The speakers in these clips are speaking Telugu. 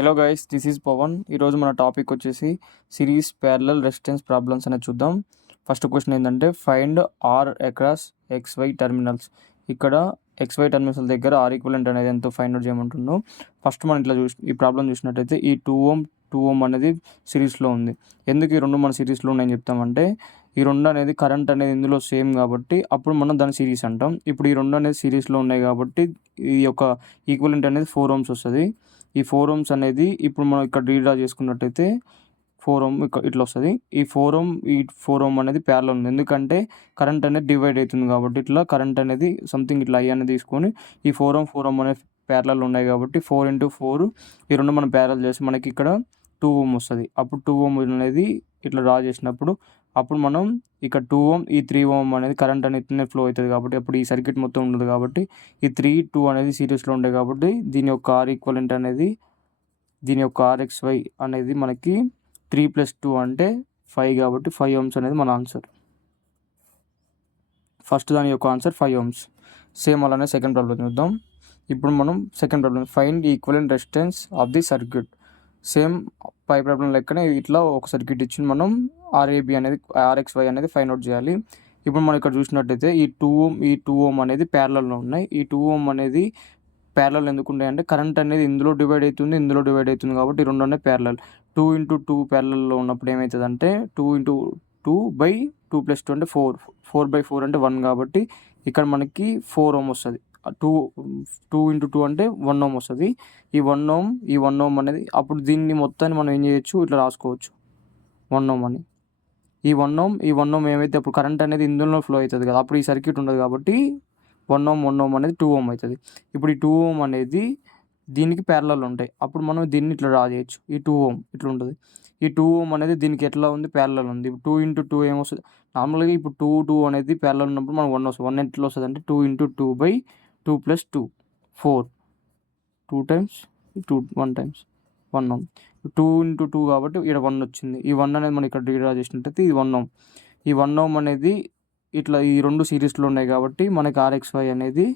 Hello guys, this is Pavan. ఈరోజు మన టాపిక్ వచ్చేసి సిరీస్ ప్యారలల్ రెసిస్టెన్స్ ప్రాబ్లమ్స్ అనేది చూద్దాం. ఫస్ట్ క్వశ్చన్ ఏంటంటే find R across XY terminals. ఇక్కడ XY టర్మినల్స్ దగ్గర ఆర్ ఈక్వలెంట్ అనేది ఎంతో ఫైండ్ అవుట్ చేయమంటున్నాం. ఫస్ట్ మనం ఇట్లా ఈ ప్రాబ్లం చూసినట్టయితే ఈ 2 ohm అనేది సిరీస్లో ఉంది. ఎందుకు ఈ రెండు మన సిరీస్లో ఉన్నాయని చెప్తామంటే ఈ రెండు అనేది కరెంట్ అనేది ఇందులో సేమ్ కాబట్టి అప్పుడు మనం దాని సిరీస్ అంటాం. ఇప్పుడు ఈ రెండు అనేది సిరీస్లో ఉన్నాయి కాబట్టి ఈ యొక్క ఈక్వలెంట్ అనేది 4 ohms వస్తుంది. ఈ 4 ohms అనేది ఇప్పుడు మనం ఇక్కడ రీడ్రా చేసుకున్నట్టయితే 4 ohm ఇట్లా వస్తుంది. ఈ 4 ohm అనేది ప్యారలల్ ఉంది, ఎందుకంటే కరెంట్ అనేది డివైడ్ అవుతుంది కాబట్టి ఇట్లా కరెంట్ అనేది సంథింగ్ ఇట్లా ఐ అనేది తీసుకొని ఈ 4 ohm అనేది ప్యారలల్ ఉన్నాయి కాబట్టి 4 × 4 ఈ రెండు మనం ప్యారలల్ చేసి మనకి ఇక్కడ 2 ohm వస్తుంది. అప్పుడు 2 ohm అనేది ఇట్లా డ్రా చేసినప్పుడు అప్పుడు మనం ఇక్కడ 2 ohm ఈ 3 ohm అనేది కరెంట్ అనేది ఫ్లో అవుతుంది కాబట్టి అప్పుడు ఈ సర్క్యూట్ మొత్తం ఉండదు కాబట్టి ఈ 3, 2 అనేది సిరీస్లో ఉంటాయి కాబట్టి దీని యొక్క ఆర్ ఈక్వలెంట్ అనేది దీని యొక్క RXY అనేది మనకి 3 + 2 అంటే 5 కాబట్టి 5 ohms అనేది మన ఆన్సర్. ఫస్ట్ దాని యొక్క ఆన్సర్ 5 ohms. సేమ్ అలానే సెకండ్ ప్రాబ్లం చూద్దాం. ఇప్పుడు మనం second problem find equivalent resistance of the circuit. Same పై ప్రాబ్లం లెక్కనే ఇట్లా ఒక సర్క్యూట్ ఇచ్చి మనం RXY అనేది ఫైండ్ అవుట్ చేయాలి. ఇప్పుడు మనం ఇక్కడ చూసినట్టయితే ఈ 2 ohm అనేది ప్యారలల్లో ఉన్నాయి. ఈ 2 ohm అనేది ప్యారలల్ ఎందుకు ఉంటాయంటే కరెంట్ అనేది ఇందులో డివైడ్ అవుతుంది కాబట్టి రెండు ఉన్నాయి ప్యారలల్. 2 × 2 ప్యారలల్లో ఉన్నప్పుడు ఏమవుతుందంటే 2 × 2/2 + 2 అంటే 4, 4/4 అంటే 1 కాబట్టి ఇక్కడ మనకి 4 ohm వస్తుంది. 2 × 2 అంటే 1 ohm వస్తుంది. ఈ 1 ohm అనేది అప్పుడు దీన్ని మొత్తాన్ని మనం ఏం చేయొచ్చు, ఇట్లా రాసుకోవచ్చు 1 ohm అని. ఈ 1 ohm ఏమైతే అప్పుడు కరెంట్ అనేది ఇందులో ఫ్లో అవుతుంది కదా, అప్పుడు ఈ సర్క్యూట్ ఉండదు కాబట్టి 1 ohm అనేది 2 ohm అవుతుంది. ఇప్పుడు ఈ 2 ohm అనేది దీనికి ప్యారలల్ ఉంటాయి, అప్పుడు మనం దీన్ని ఇట్లా డ్రా చేయొచ్చు. ఈ 2 ohm ఇట్లా ఉంటుంది. ఈ 2 ohm అనేది దీనికి ఎట్లా ఉంది, ప్యారలల్ ఉంది. 2 × 2 ఏమొస్తుంది, నార్మల్గా ఇప్పుడు 2 అనేది ప్యారలల్ ఉన్నప్పుడు మనకు 1 వస్తుంది. 1 ఎట్లా వస్తుంది అంటే 2 × 2/2 + 2 4 2 times 2 1 times 1 ohm. 2 × 2 కాబట్టి ఇక్కడ 1 వచ్చింది. ఈ 1 అనేది మనం ఇక్కడ డ్రా చేసినట్టయితే ఇది 1 ohm. ఈ 1 ohm అనేది ఇట్లా ఈ రెండు సిరీస్లో ఉన్నాయి కాబట్టి మనకి RXY అనేది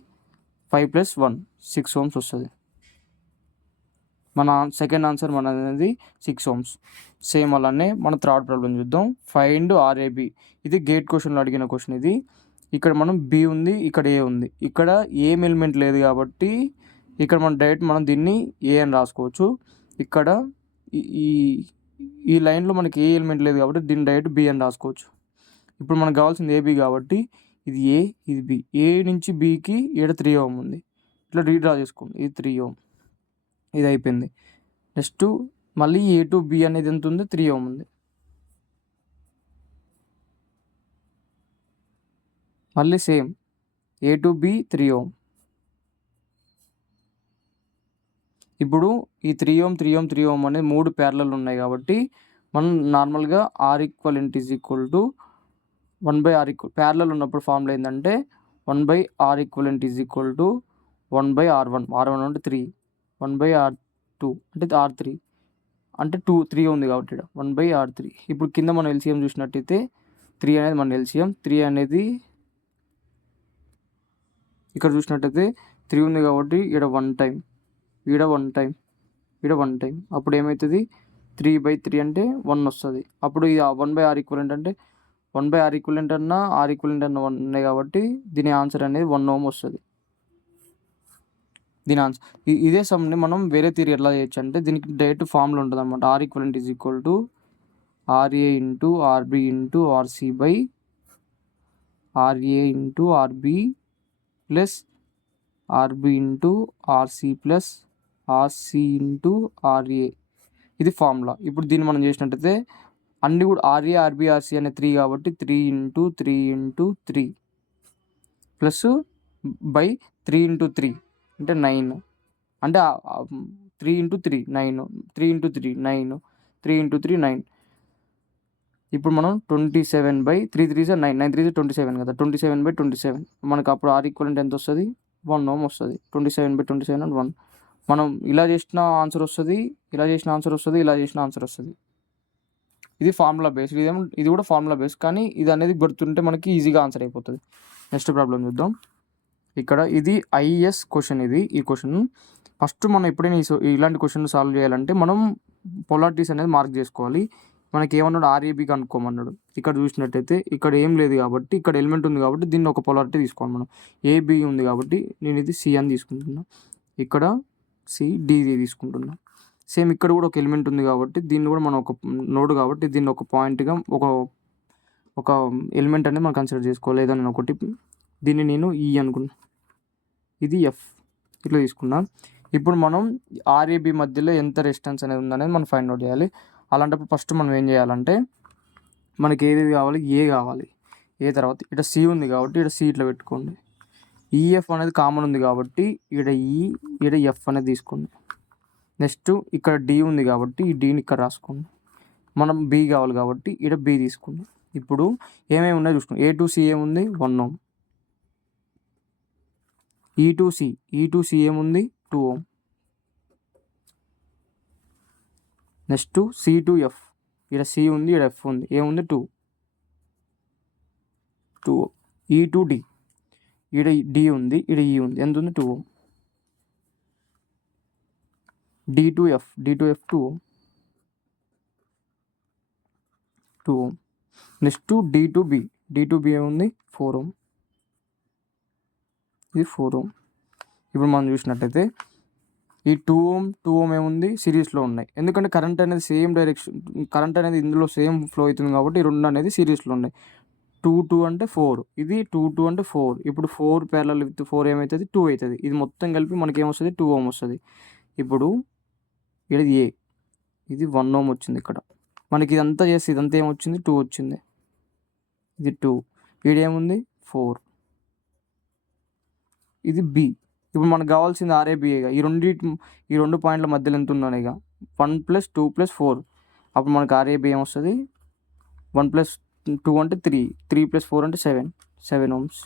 5 + 1 6 ohms వస్తుంది. మన సెకండ్ ఆన్సర్ మన అనేది 6 ohms. సేమ్ అలానే మన థర్డ్ ప్రాబ్లం చూద్దాం. Find RAB. ఇది గేట్ క్వశ్చన్లో అడిగిన క్వశ్చన్ ఇది. ఇక్కడ మనం B ఉంది, ఇక్కడ A ఉంది. ఇక్కడ ఏం ఎలిమెంట్ లేదు కాబట్టి ఇక్కడ మనం డైరెక్ట్ దీన్ని A అని రాసుకోవచ్చు. ఇక్కడ ఈ లైన్లో మనకి ఏ ఎలిమెంట్ లేదు కాబట్టి దీన్ని డైరెక్ట్ B అని రాసుకోవచ్చు. ఇప్పుడు మనకు కావాల్సింది AB కాబట్టి ఇది A, ఇది B. A నుంచి Bకి ఇక్కడ 3 ohm ఉంది, ఇట్లా రీడ్రా చేసుకోండి. ఇది 3 ohm, ఇది అయిపోయింది. నెక్స్ట్ మళ్ళీ A to B అనేది ఎంత ఉంది, 3 ohm ఉంది. మళ్ళీ same A to B 3 ohm. ఇప్పుడు ఈ 3 ohm అనేది 3 ప్యారలల్ ఉన్నాయి కాబట్టి మనం నార్మల్గా REQ = 1/R. ప్యారలల్ ఉన్నప్పుడు ఫార్ములా ఏంటంటే 1/REQ = 1/R1. R1 అంటే 3, 1/R2 అంటే R3 అంటే 3 ఉంది కాబట్టి ఇక్కడ 1/R3. ఇప్పుడు కింద మనం LCM చూసినట్టయితే 3 అనేది మన LCM. 3 అనేది ఇక్కడ చూసినట్టయితే 3 ఉంది కాబట్టి ఇక్కడ 1 time, ఈడ 1 time, ఈడ 1 time. అప్పుడు ఏమవుతుంది 3/3 అంటే 1 వస్తుంది. అప్పుడు ఈ 1/REQ అంటే 1/REQ అన్న REQ అన్న 1 ఉన్నాయి కాబట్టి దీని ఆన్సర్ అనేది 1 ohm వస్తుంది. దీని ఆన్సర్ ఇదే సమ్ని మనం వేరే తీరు ఎట్లా చేయొచ్చు అంటే దీనికి డైరెక్ట్ ఫార్ములా ఉంటుంది అనమాట. REQ = RA × RB × RC/RA × RB + RB × RC + RC × RA. ఇది ఫార్ములా. ఇప్పుడు దీన్ని మనం చేసినట్టయితే అన్నీ కూడా RA, RB, RC అనే 3 కాబట్టి 3 × 3 × 3 ప్లస్ బై 3 × 3 అంటే 9 అంటే 3 × 3 9, 3 × 3 9, 3 × 3 9. ఇప్పుడు మనం 27/3 3 9, 9 3 27 కదా, 27/27 మనకు అప్పుడు REQ ఎంత వస్తుంది, 1 ohm వస్తుంది. 27/27 అంటే 1. మనం ఇలా చేసిన ఆన్సర్ వస్తుంది, ఇలా చేసిన ఆన్సర్ వస్తుంది, ఇలా చేసిన ఆన్సర్ వస్తుంది. ఇది ఫార్ములా బేస్. ఇది కూడా ఫార్ములా బేస్, కానీ ఇది అనేది గుర్తుంటే మనకి ఈజీగా ఆన్సర్ అయిపోతుంది. నెక్స్ట్ ప్రాబ్లం చూద్దాం. ఇక్కడ ఇది ఐఎస్ క్వశ్చన్, ఈ క్వశ్చన్ ఫస్ట్ మనం ఎప్పుడైనా ఇలాంటి క్వశ్చన్ సాల్వ్ చేయాలంటే మనం పొలారిటీస్ అనేది మార్క్ చేసుకోవాలి. మనకి ఏమన్నాడు, ఆర్ఏబి కనుక్కోమన్నాడు. ఇక్కడ చూసినట్టయితే ఇక్కడ ఏం లేదు కాబట్టి, ఇక్కడ ఎలిమెంట్ ఉంది కాబట్టి దీన్ని ఒక పొలారిటీ తీసుకోవాలి మనం. ఏబి ఉంది కాబట్టి నేను ఇది సి అని తీసుకుంటున్నా, ఇక్కడ డి తీసుకుంటున్నా. సేమ్ ఇక్కడ కూడా ఒక ఎలిమెంట్ ఉంది కాబట్టి దీన్ని కూడా మనం ఒక నోడ్ కాబట్టి దీన్ని ఒక పాయింట్గా ఒక ఎలిమెంట్ అనేది మనం కన్సిడర్ చేసుకోవాలి. ఏదైనా ఒకటి, దీన్ని నేను ఈ అనుకున్నా, ఇది ఎఫ్, ఇట్లా తీసుకున్నా. ఇప్పుడు మనం ఆర్ఏబి మధ్యలో ఎంత రెసిస్టెన్స్ అనేది ఉందనేది మనం ఫైండ్ అవుట్ చేయాలి. అలాంటప్పుడు ఫస్ట్ మనం ఏం చేయాలంటే మనకి ఏది కావాలి, ఏ కావాలి. ఏ తర్వాత ఇక్కడ సి ఉంది కాబట్టి ఇక్కడ సి ఇట్లా పెట్టుకోండి. ఈఎఫ్ అనేది కామన్ ఉంది కాబట్టి ఇక్కడ ఇక్కడ ఎఫ్ అనేది తీసుకోండి. నెక్స్ట్ ఇక్కడ డి ఉంది కాబట్టి ఈ డీని ఇక్కడ రాసుకోండి. మనం బి కావాలి కాబట్టి ఇక్కడ బి తీసుకోండి. ఇప్పుడు ఏమేమి ఉన్నాయో చూసుకోండి. ఏ టు సి ఏముంది, 1 ohm. ఈ టు సి ఏముంది, 2 ohm. Next C to F, ఇక్కడ సి ఉంది, ఇక్కడ ఎఫ్ ఉంది, ఏముంది 2 ohm. ఈ టు డి, ఇక్కడ డి ఉంది, ఇక్కడ ఈ ఉంది, ఎంత ఉంది 2 ohm. D to F 2 ohm. Next D to B ఏముంది 4 ohm, ఇది 4 ohm. ఇప్పుడు మనం చూసినట్టయితే ఈ 2 ohm ఏముంది సిరీస్లో ఉన్నాయి. ఎందుకంటే కరెంట్ అనేది సేమ్ డైరెక్షన్, కరెంట్ అనేది ఇందులో సేమ్ ఫ్లో అవుతుంది కాబట్టి ఈ రెండు అనేది సిరీస్లో ఉన్నాయి. 2 అంటే 4, ఇది 2 అంటే 4. ఇప్పుడు 4 ప్యారలల్ విత్ 4 ఏమవుతుంది, 2 అవుతుంది. ఇది మొత్తం కలిపి మనకి ఏమొస్తుంది, 2 ohm వస్తుంది. ఇప్పుడు ఇక్కడ ఏ, ఇది 1 ohm వచ్చింది. ఇక్కడ మనకి ఇదంతా చేసి ఇదంతా ఏమొచ్చింది, 2 వచ్చింది. ఇది 2, ఈడేముంది 4, ఇది బి. ఇప్పుడు మనకు కావాల్సింది ఆర్ఏబిఏగా. ఈ రెండు పాయింట్ల మధ్యలో ఎంత ఉన్నాను ఇక 1 + 2 + 4. అప్పుడు మనకు ఆర్ఏబి ఏమొస్తుంది, 1 + 2 అంటే 3 + 4 అంటే 7 ohms.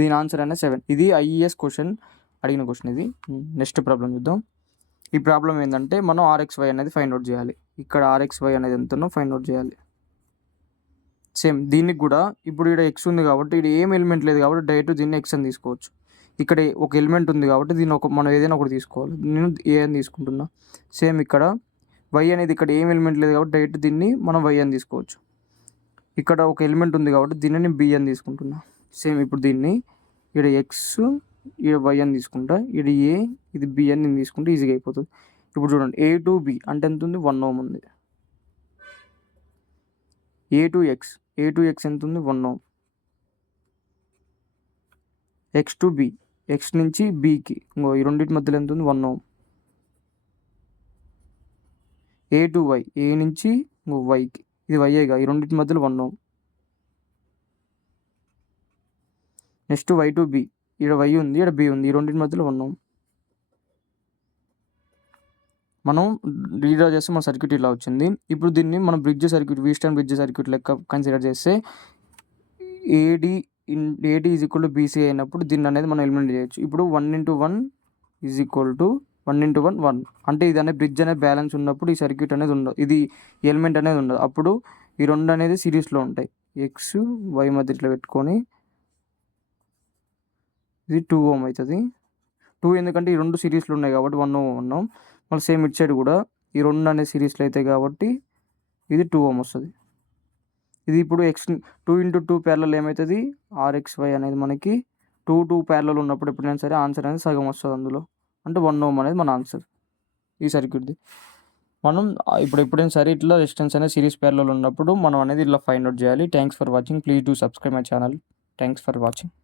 దీని ఆన్సర్ అనేది 7. ఇది ఐఈఎస్ క్వశ్చన్ అడిగిన క్వశ్చన్ ఇది. నెక్స్ట్ ప్రాబ్లం చూద్దాం. ఈ ప్రాబ్లం ఏంటంటే మనం ఆర్ఎక్స్వై అనేది ఫైండ్ అవుట్ చేయాలి. ఇక్కడ ఆర్ఎక్స్వై అనేది ఎంతనో ఫైండ్ అవుట్ చేయాలి. సేమ్ దీనికి కూడా ఇప్పుడు ఇక్కడ ఎక్స్ ఉంది కాబట్టి ఇక్కడ ఏం ఎలిమెంట్ లేదు కాబట్టి డైరెక్ట్ దీన్ని ఎక్స్ అని తీసుకోవచ్చు. ఇక్కడ ఒక ఎలిమెంట్ ఉంది కాబట్టి దీన్ని మనం ఏదైనా ఒకటి తీసుకోవాలి. నేను ఏ అని తీసుకుంటున్నా. సేమ్ ఇక్కడ వై అనేది ఇక్కడ ఏం ఎలిమెంట్ లేదు కాబట్టి డైరెక్ట్ దీన్ని మనం వై అని తీసుకోవచ్చు. ఇక్కడ ఒక ఎలిమెంట్ ఉంది కాబట్టి దీన్ని నేను బి అని తీసుకుంటున్నా. సేమ్ ఇప్పుడు దీన్ని ఇక్కడ ఎక్స్, ఇక్కడ వై అని తీసుకుంటా, ఇక్కడ ఏ, ఇది బి అని నేను తీసుకుంటే ఈజీగా అయిపోతుంది. ఇప్పుడు చూడండి, ఏ టు బి అంటే ఎంత ఉంది, 1 ohm ఉంది. ఏ టు ఎక్స్ ఎంత ఉంది, 1 ohm. X to B, X నుంచి బికి ఈ రెండింటి మధ్యలో ఎంత ఉంది, 1 ohm. A to Y, A నుంచి వైకి, ఇది వైఏగా, ఈ రెండింటి మధ్యలో 1 ohm. Next Y to B, ఇక్కడ వై ఉంది, ఇక్కడ బి ఉంది, ఈ రెండింటి మధ్యలో 1 ohm. మనం రీడ్రా చేస్తే మన సర్క్యూట్ ఇలా వచ్చింది. ఇప్పుడు దీన్ని మనం వీస్టర్న్ బ్రిడ్జ్ సర్క్యూట్ లెక్క కన్సిడర్ చేస్తే AD is equal to BC అయినప్పుడు దీన్ని అనేది మనం ఎలిమినేట్ చేయొచ్చు. ఇప్పుడు 1 × 1 ఈజ్ ఈక్వల్ టు 1 × 1 1. అంటే ఇది అనేది బ్రిడ్జ్ అనేది బ్యాలెన్స్ ఉన్నప్పుడు ఈ సర్క్యూట్ అనేది ఉండదు, ఇది ఎలిమెంట్ అనేది ఉండదు. అప్పుడు ఈ రెండు అనేది సిరీస్లో ఉంటాయి. ఎక్స్ వై మధ్య ఇట్లా పెట్టుకొని ఇది 2 ohm అవుతుంది. 2 ఎందుకంటే ఈ రెండు సిరీస్లో ఉన్నాయి కాబట్టి 1 ohm ఉన్నాం. మళ్ళీ సేమ్ ఇట్ సైడ్ కూడా ఈ రెండు అనేది సిరీస్లో అవుతాయి కాబట్టి ఇది 2 ohm వస్తుంది. ఇది ఇప్పుడు ఎక్స్ 2 × 2 ప్యారలల్ ఏమవుతుంది, ఆర్ఎక్స్వై అనేది మనకి 2 ప్యారలల్ ఉన్నప్పుడు ఎప్పుడైనా సరే ఆన్సర్ అనేది సగం వస్తుంది అందులో. అంటే 1 ohm అనేది మన ఆన్సర్ ఈ సర్క్యూట్ది. మనం ఇప్పుడు ఎప్పుడైనా సరే ఇట్లా రెసిస్టెన్స్ అనేది సిరీస్ ప్యారలల్ ఉన్నప్పుడు మనం అనేది ఇలా ఫైండ్ అవుట్ చేయాలి. Thanks for watching. Please do subscribe my channel. Thanks for watching.